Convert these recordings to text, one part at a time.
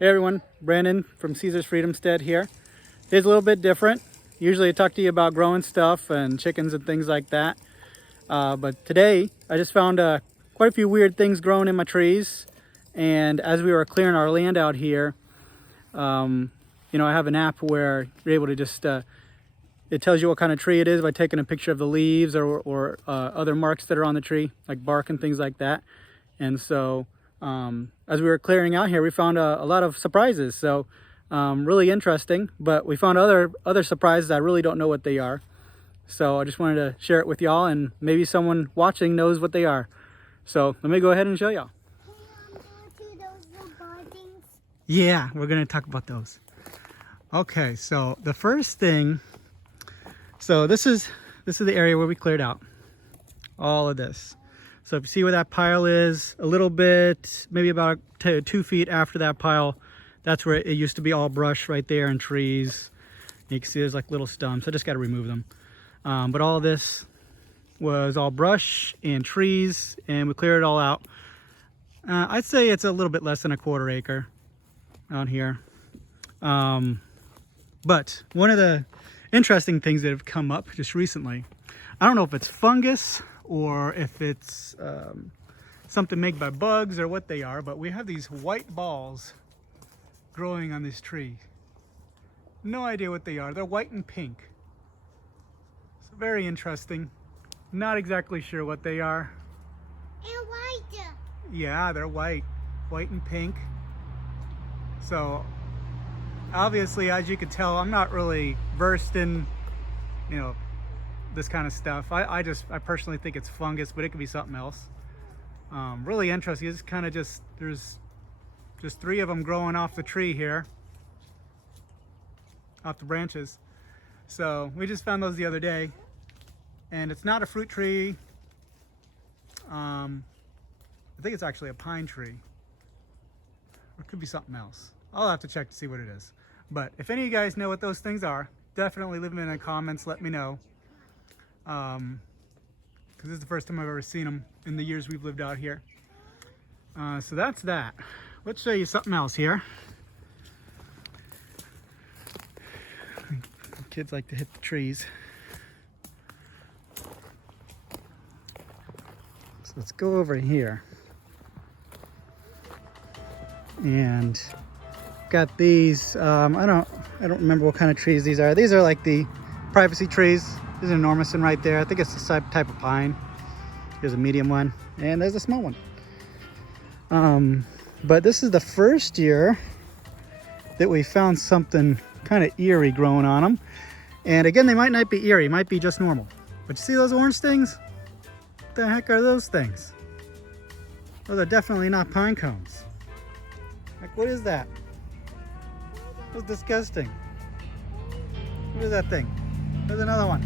Hey everyone, Brandon from Caesar's Freedomstead here. Today's a little bit different. Usually I talk to you about growing stuff and chickens and things like that. But today I just found quite a few weird things growing in my trees. And as we were clearing our land out here, I have an app where you're able to just, it tells you what kind of tree it is by taking a picture of the leaves or other marks that are on the tree, like bark and things like that. And so as we were clearing out here, we found a lot of surprises. So really interesting, but we found other surprises. I really don't know what they are. So I just wanted to share it with y'all, and maybe someone watching knows what they are. So let me go ahead and show y'all. Yeah, we're gonna talk about those. Okay, so the first thing, so this is the area where we cleared out all of this. So if you see where that pile is, a little bit, maybe about 2 feet after that pile, that's where it used to be all brush right there and trees. You can see there's like little stumps. I just got to remove them. But all of this was all brush and trees, and we cleared it all out. I'd say it's a little bit less than a 1/4 acre out here. But one of the interesting things that have come up just recently, I don't know if it's fungus or if it's something made by bugs or what they are, but we have these white balls growing on this tree. No idea what they are. They're white and pink. It's very interesting. Not exactly sure what they are. And white. Yeah, they're white and pink. So obviously, as you can tell, I'm not really versed in, this kind of stuff. I personally think it's fungus, but it could be something else. Really interesting. It's kind of there's just 3 of them growing off the tree here, off the branches. So we just found those the other day, and it's not a fruit tree. I think it's actually a pine tree. Or it could be something else. I'll have to check to see what it is. But if any of you guys know what those things are, definitely leave them in the comments. Let me know. Because this is the first time I've ever seen them in the years we've lived out here. So that's that. Let's show you something else here. Kids like to hit the trees. So let's go over here. And got these, I don't remember what kind of trees these are. These are like the privacy trees. There's an enormous one right there. I think it's the type of pine. Here's a medium one, and there's a small one. But this is the first year that we found something kind of eerie growing on them. And again, they might not be eerie, might be just normal. But you see those orange things? What the heck are those things? Those are definitely not pine cones. Like, what is that? That's disgusting. What is that thing? There's another one.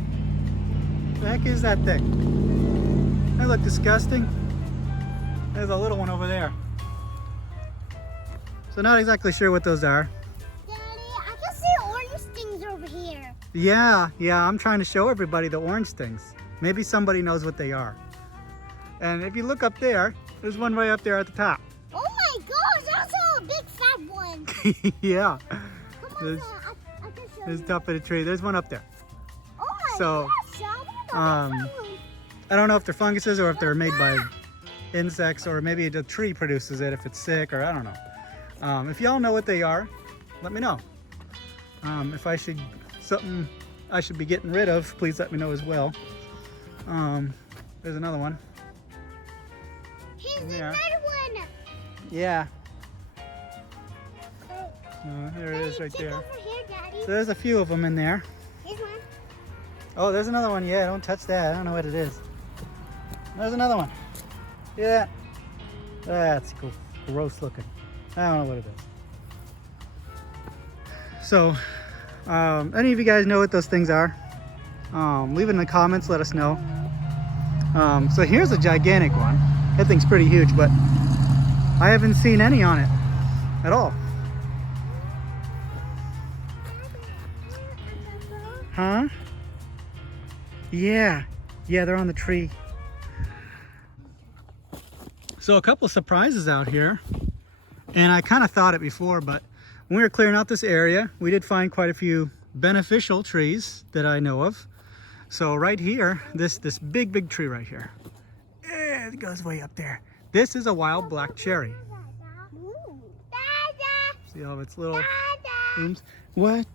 What the heck is that thing? They look disgusting. There's a little one over there. So not exactly sure what those are. Daddy, I can see orange things over here. Yeah, I'm trying to show everybody the orange things. Maybe somebody knows what they are. And if you look up there, there's one right up there at the top. Oh my gosh, that's a big fat one. Yeah. Come on, Dad, I can show There's you. the top of the tree. There's one up there. Oh my So, gosh, Dad, look at that big fat one. I don't know if they're funguses or if they're made by insects, or maybe the tree produces it if it's sick, or I don't know. If y'all know what they are, let me know. If something I should be getting rid of, please let me know as well. There's another one. Here's Yeah. another one. Yeah. There it is right Check there. over here, Daddy. So there's a few of them in there. Here's one. Oh, there's another one. Yeah, don't touch that. I don't know what it is. There's another one. See that? That's cool. Gross looking. I don't know what it is. So, any of you guys know what those things are? Leave it in the comments. Let us know. So here's a gigantic one. That thing's pretty huge, but I haven't seen any on it at all. Huh? Yeah, they're on the tree. So a couple surprises out here. And I kind of thought it before, but when we were clearing out this area, we did find quite a few beneficial trees that I know of. So right here, this big tree right here, it goes way up there. This is a wild black cherry. See all of its little blooms? What?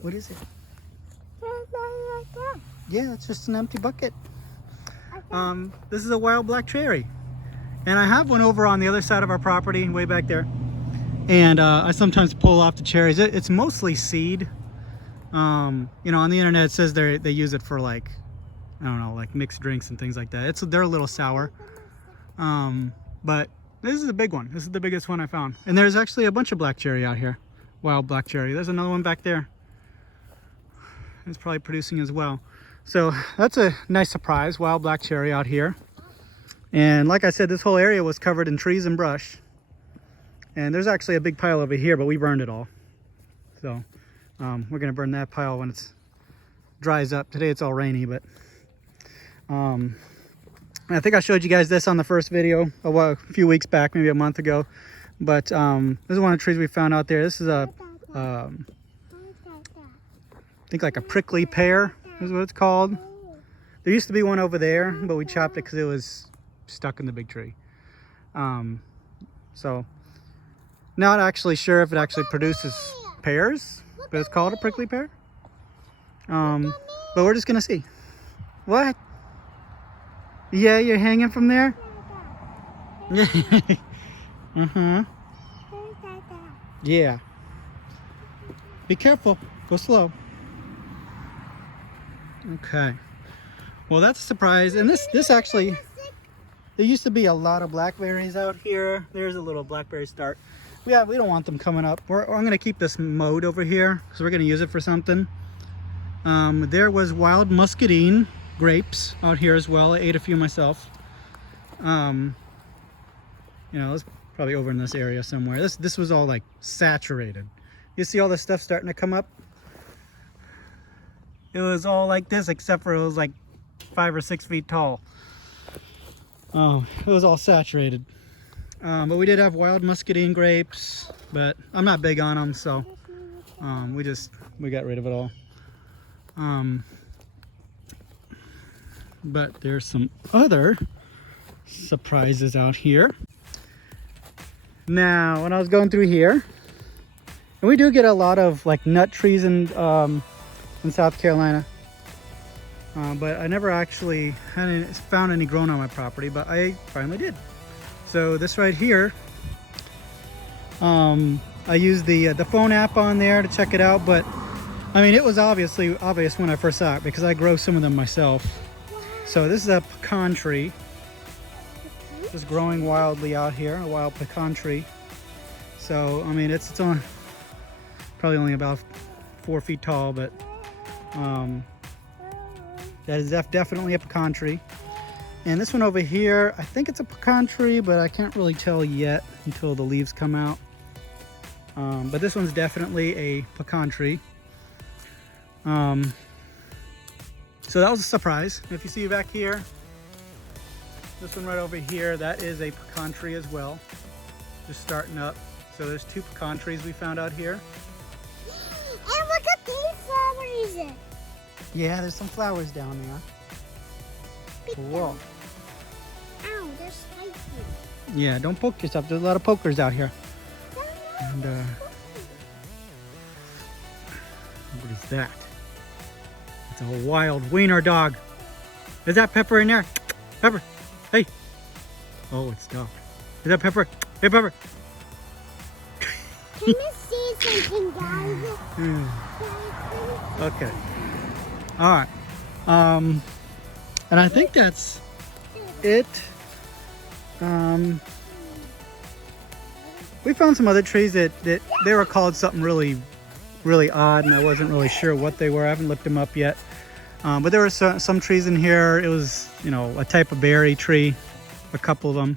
What is it? Yeah, it's just an empty bucket. This is a wild black cherry. And I have one over on the other side of our property, way back there. And I sometimes pull off the cherries. It's mostly seed. You know, on the internet it says they use it for, like, I don't know, like mixed drinks and things like that. They're a little sour. But this is a big one. This is the biggest one I found. And there's actually a bunch of black cherry out here. Wild black cherry. There's another one back there. It's probably producing as well. So that's a nice surprise, wild black cherry out here. And like I said, this whole area was covered in trees and brush. And there's actually a big pile over here, but we burned it all. So we're gonna burn that pile when it dries up. Today it's all rainy, but I think I showed you guys this on the first video a few weeks back, maybe a month ago. But this is one of the trees we found out there. This is a, I think like a prickly pear is what it's called. There used to be one over there, but we chopped it because it was stuck in the big tree. So not actually sure if it actually produces pears, but it's called a prickly pear. But we're just gonna see. What? Yeah, you're hanging from there? Uh-huh. Yeah. Be careful. Go slow. Okay. Well, that's a surprise. And this actually, there used to be a lot of blackberries out here. There's a little blackberry start. We don't want them coming up. I'm going to keep this mowed over here because we're going to use it for something. There was wild muscadine grapes out here as well. I ate a few myself. You know, it's probably over in this area somewhere. This was all like saturated. You see all this stuff starting to come up? It was all like this, except for it was like 5 or 6 feet tall. Oh, it was all saturated. But we did have wild muscadine grapes, but I'm not big on them, so we got rid of it all. But there's some other surprises out here. Now, when I was going through here, and we do get a lot of like nut trees in South Carolina, but I never actually found any grown on my property, but I finally did. So this right here, I used the phone app on there to check it out, but I mean, it was obviously obvious when I first saw it because I grow some of them myself. So this is a pecan tree, just growing wildly out here, a wild pecan tree. So I mean, it's only probably only about 4 feet tall, but that is definitely a pecan tree. And this one over here, I think it's a pecan tree, but I can't really tell yet until the leaves come out. But this one's definitely a pecan tree. So that was a surprise. If you see back here, this one right over here, that is a pecan tree as well. Just starting up. So there's 2 pecan trees we found out here. And look at these flowers. Yeah, there's some flowers down there. Whoa. Ow, they're spiky. Yeah, don't poke yourself. There's a lot of pokers out here. And what is that? It's a wild wiener dog. Is that Pepper in there? Pepper, hey. Oh, it's stuck. Is that Pepper? Hey, Pepper. Can you see something, guys? Okay. All right. And I think that's it. We found some other trees that they were called something really odd, and I wasn't really sure what they were. I haven't looked them up yet. But there were some trees in here. It was, you know, a type of berry tree, a couple of them.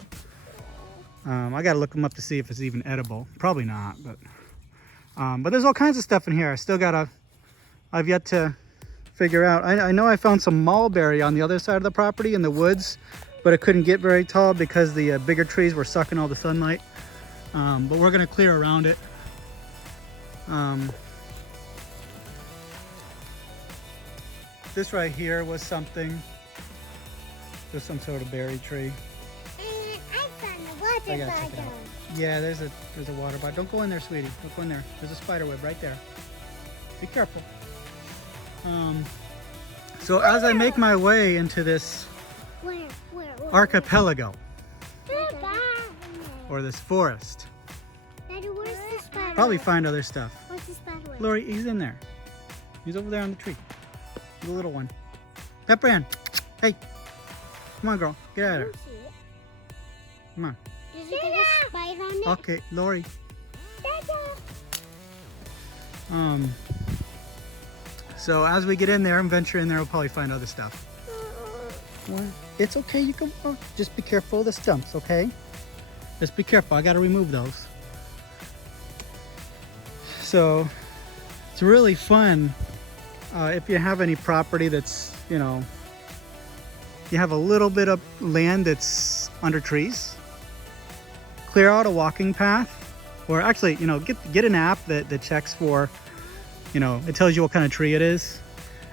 I got to look them up to see if it's even edible. Probably not, but there's all kinds of stuff in here. I've yet to figure out. I know I found some mulberry on the other side of the property in the woods. but it couldn't get very tall because the bigger trees were sucking all the sunlight. But we're gonna clear around it. This right here was something. There's some sort of berry tree. I found a water I gotta check it out. bottle. Yeah, there's a water bottle. Don't go in there, sweetie. Don't go in there. There's a spider web right there. Be careful. So as I make my way into this Where? archipelago Goodbye. or this forest, Daddy, where's the spider? probably find other stuff. Where's the spider? Lori, he's in there. He's over there on the tree. The little one. Pepper Ann. Hey. Come on, girl. Get out of there. Come on. Does it get a spider on it? Okay, Lori. Dada. So as we get in there and venture in there, we'll probably find other stuff. What? It's okay. You can just be careful of the stumps, okay? Just be careful. I got to remove those. So it's really fun if you have any property that's, you know, you have a little bit of land that's under trees. Clear out a walking path, or actually, you know, get an app that checks for, you know, it tells you what kind of tree it is.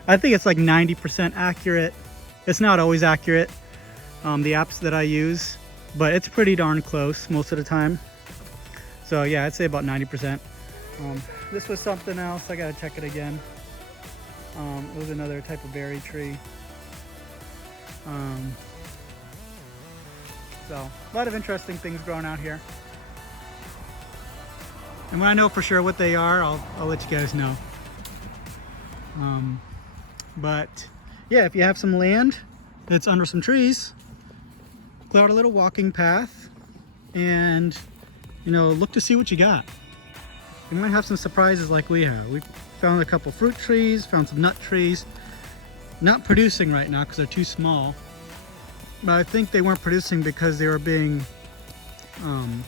I think it's like 90% accurate. It's not always accurate, the apps that I use, but it's pretty darn close most of the time. So yeah, I'd say about 90%. This was something else. I gotta check it again. It was another type of berry tree. So a lot of interesting things growing out here. And when I know for sure what they are, I'll let you guys know. But yeah, if you have some land that's under some trees, clear out a little walking path and, you know, look to see what you got. You might have some surprises like we have. We found a couple fruit trees, found some nut trees. Not producing right now because they're too small. But I think they weren't producing because they were being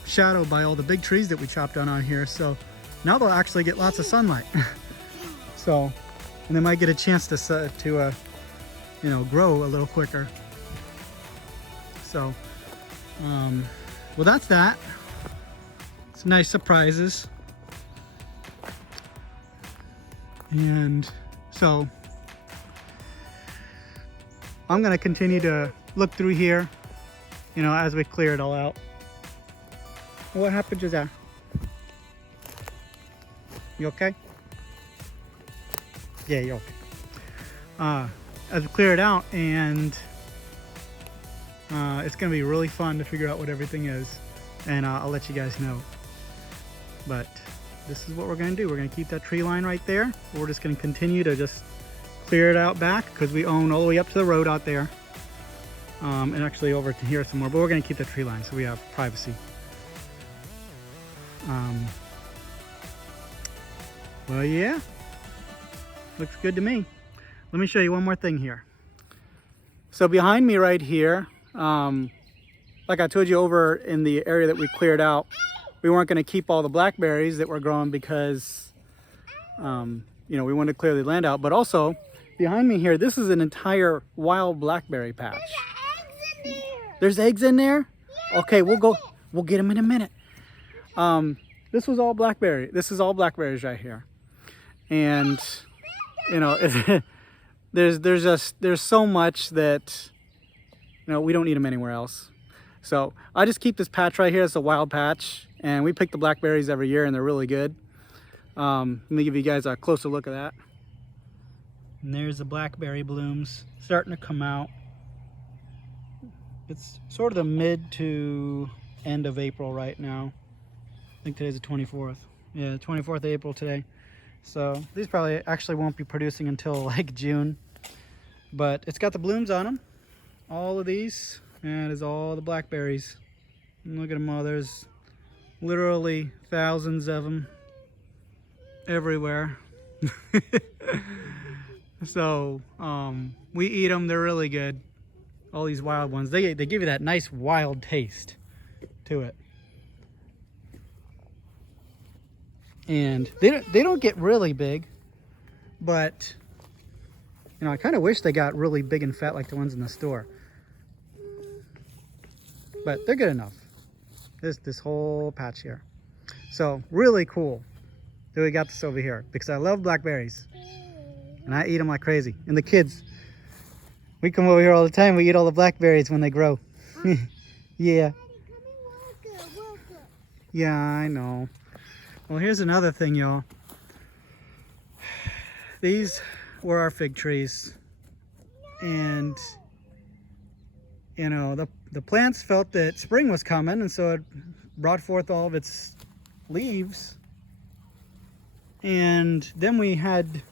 shadowed by all the big trees that we chopped down on here. So now they'll actually get lots of sunlight. So, and they might get a chance to you know, grow a little quicker. So, well, that's that. Some nice surprises. And so I'm gonna continue to look through here, you know, as we clear it all out. What happened, Josiah? You okay? Yeah, you're okay. As we clear it out, and it's gonna be really fun to figure out what everything is, and I'll let you guys know. But this is what we're gonna do. We're gonna keep that tree line right there. We're just gonna continue to just clear it out back because we own all the way up to the road out there. And actually over to here some more, but we're gonna keep that tree line so we have privacy. Well, yeah, looks good to me. Let me show you one more thing here. So behind me right here, like I told you over in the area that we cleared out, we weren't gonna keep all the blackberries that were growing because, you know, we wanted to clear the land out, but also behind me here, this is an entire wild blackberry patch. There's eggs in there? Okay, we'll get them in a minute. This was all blackberry. This is all blackberries right here. And, you know, there's so much that, you know, we don't need them anywhere else. So I just keep this patch right here. It's a wild patch, and we pick the blackberries every year, and they're really good. Let me give you guys a closer look at that. And there's the blackberry blooms starting to come out. It's sort of the mid to end of April right now. I think today's the 24th. Yeah, 24th of April today. So these probably actually won't be producing until like June. But it's got the blooms on them. All of these. And it's all the blackberries. And look at them all. There's literally thousands of them everywhere. So we eat them. They're really good. All these wild ones. They give you that nice wild taste to it. And they don't get really big, but you know, I kind of wish they got really big and fat like the ones in the store. but they're good enough. This whole patch here. So really cool that we got this over here because I love blackberries and I eat them like crazy. And the kids, we come over here all the time. We eat all the blackberries when they grow. Yeah. Yeah, I know. Well, here's another thing, y'all. These were our fig trees. And, you know, the plants felt that spring was coming, and so it brought forth all of its leaves. And then we had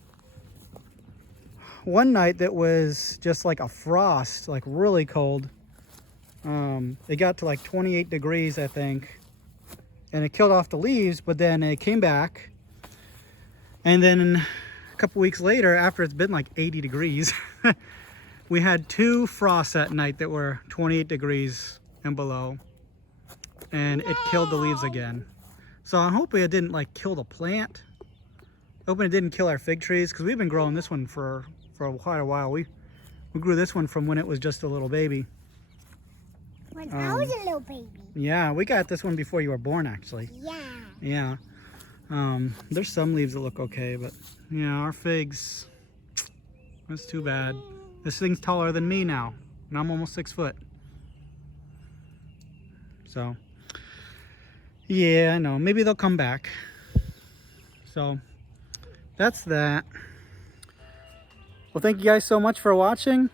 one night that was just like a frost, like really cold. It got to like 28 degrees, I think. And it killed off the leaves, but then it came back. And then a couple weeks later, after it's been like 80 degrees, we had 2 frosts that night that were 28 degrees and below. And it killed the leaves again. So I'm hoping it didn't like kill the plant. Hoping it didn't kill our fig trees, because we've been growing this one for quite a while. We grew this one from when it was just a little baby. When I was a little baby. Yeah, we got this one before you were born, actually. Yeah. Yeah. There's some leaves that look okay, but yeah, our figs, that's too bad. This thing's taller than me now, and I'm almost 6 foot. So, yeah, I know. Maybe they'll come back. So, that's that. Well, thank you guys so much for watching.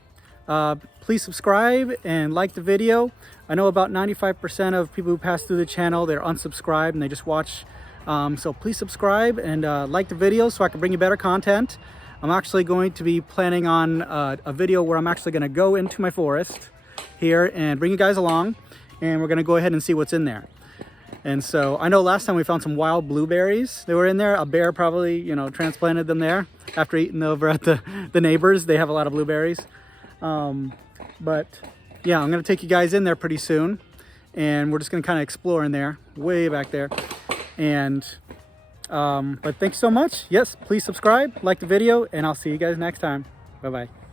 Please subscribe and like the video. I know about 95% of people who pass through the channel, they're unsubscribed and they just watch. So please subscribe and like the video so I can bring you better content. I'm actually going to be planning on a video where I'm actually going to go into my forest here and bring you guys along, and we're going to go ahead and see what's in there. And so I know last time we found some wild blueberries. They were in there. A bear probably, you know, transplanted them there after eating over at the neighbors. They have a lot of blueberries. But yeah, I'm going to take you guys in there pretty soon, and we're just going to kind of explore in there, way back there. And but thanks so much. Yes, please subscribe, like the video, and I'll see you guys next time. Bye-bye.